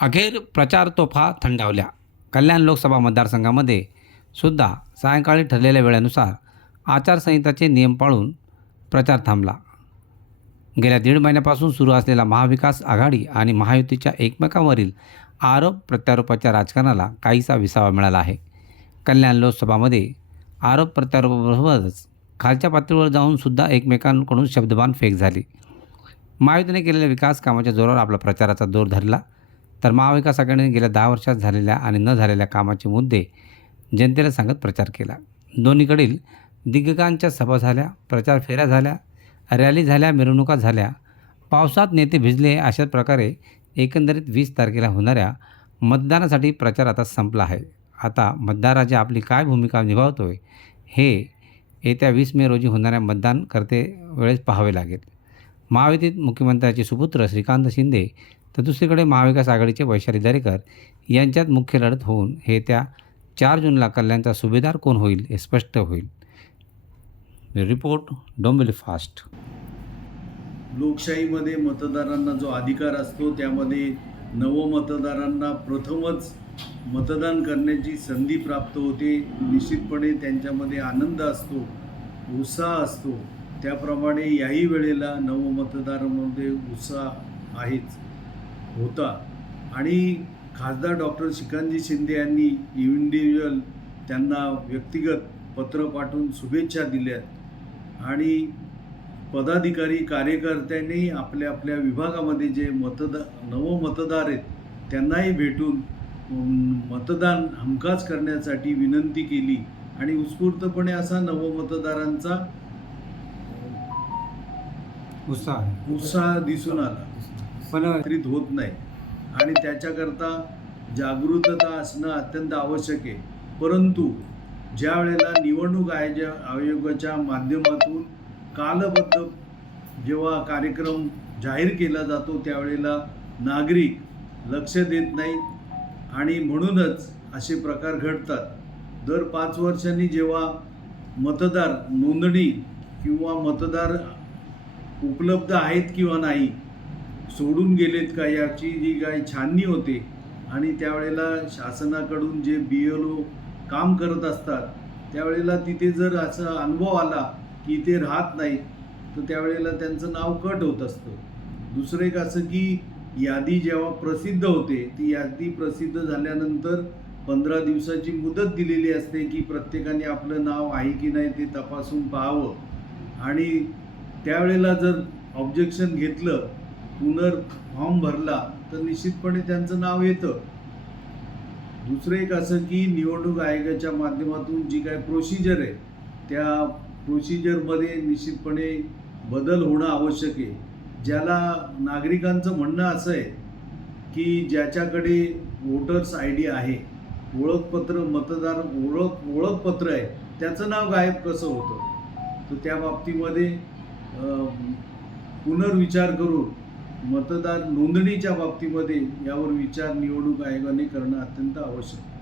अखेर प्रचार तोफा थंडावल्या. कल्याण लोकसभा मतदारसंघामध्ये सुद्धा सायंकाळी ठरलेल्या वेळेनुसार आचारसंहिताचे नियम पाळून प्रचार थांबला. गेल्या दीड महिन्यापासून सुरू असलेला महाविकास आघाडी आणि महायुतीच्या एकमेकांवरील आरोप प्रत्यारोपाच्या राजकारणाला काहीसा विसावा मिळाला आहे. कल्याण लोकसभामध्ये आरोप प्रत्यारोपाबरोबरच खालच्या पातळीवर जाऊन सुद्धा एकमेकांकडून शब्दबाण फेक झाली. महायुतीने केलेल्या विकास कामाच्या जोरावर आपला प्रचाराचा जोर धरला. तर महाविकास आघाडीने गेल्या दहा वर्षात झालेल्या आणि न झालेल्या कामाचे मुद्दे जनतेला सांगत प्रचार केला. दोन्हीकडील दिग्गजांच्या सभा झाल्या प्रचार फेऱ्या झाल्या रॅली झाल्या मिरवणुका झाल्या. पावसात नेते भिजले अशाच प्रकारे एकंदरीत वीस तारखेला होणाऱ्या मतदानासाठी प्रचार आता संपला आहे. आता मतदाराची आपली काय भूमिका निभावतोय हे येत्या वीस मे रोजी होणाऱ्या मतदान करते वेळेस पाहावे लागेल. महायुतीत मुख्यमंत्र्याचे सुपुत्र श्रीकांत शिंदे तर दुसरीकडे महाविकास आघाडीचे वैशाली दरेकर यांच्यात मुख्य लढत होऊन हे त्या चार जूनला कल्याणचा सुभेदार कोण होईल हे स्पष्ट होईल. Report Dombivli fast. लोकशाहीमध्ये मतदारांना जो अधिकार असतो त्यामध्ये नवमतदारांना प्रथमच मतदान करण्याची संधी प्राप्त होते. निश्चितपणे त्यांच्यामध्ये आनंद असतो उत्साह असतो. त्याप्रमाणे याही वेळेला नवमतदारांमध्ये उत्साह आहेच होता. आणि खासदार डॉक्टर श्रीकांतजी शिंदे यांनी इंडिव्हिज्युअल त्यांना व्यक्तिगत पत्र पाठवून शुभेच्छा दिल्यात. आणि पदाधिकारी कार्यकर्त्यांनी आपल्या आपल्या विभागामध्ये जे मतदा नवमतदार आहेत त्यांनाही भेटून मतदान हमखास करण्यासाठी विनंती केली. आणि उत्स्फूर्तपणे असा नवमतदारांचा उत्साह उत्साह दिसून आला. पण होत नाही. आणि त्याच्याकरता जागृतता असणं अत्यंत आवश्यक आहे. परंतु ज्या वेळेला निवडणूक आयोज आयोगाच्या माध्यमातून कालबद्ध जेव्हा कार्यक्रम जाहीर केला जातो त्यावेळेला नागरिक लक्ष देत नाहीत. आणि म्हणूनच असे प्रकार घडतात. दर पाच वर्षांनी जेव्हा मतदार नोंदणी किंवा मतदार उपलब्ध आहेत किंवा नाही सोडून गेलेत का याची जी काही छाननी होते आणि त्यावेळेला शासनाकडून जे बी एल ओ काम करत असतात त्यावेळेला तिथे जर असा अनुभव आला की इथे राहत नाहीत तर त्यावेळेला त्यांचं नाव कट होत असतं. दुसरं एक असं की यादी जेव्हा प्रसिद्ध होते ती यादी प्रसिद्ध झाल्यानंतर पंधरा दिवसाची मुदत दिलेली असते की प्रत्येकाने आपलं नाव आहे की नाही ते तपासून पाहावं. आणि त्यावेळेला जर ऑब्जेक्शन घेतलं पुनर फॉर्म भरला तर निश्चितपणे त्यांचं नाव येतं. दुसरं एक असं की निवडणूक आयोगाच्या माध्यमातून जी काही प्रोसिजर आहे त्या प्रोसिजरमध्ये निश्चितपणे बदल होणं आवश्यक आहे. ज्याला नागरिकांचं म्हणणं असं आहे की ज्याच्याकडे वोटर्स आय डी आहे ओळखपत्र मतदार ओळख ओळखपत्र आहे त्याचं नाव गायब कसं होतं? तर त्या बाबतीमध्ये पुनर्विचार करून मतदार नोंदणीच्या बाबतीमध्ये यावर विचार निवडणूक आयोगाने करणं अत्यंत आवश्यक. आहे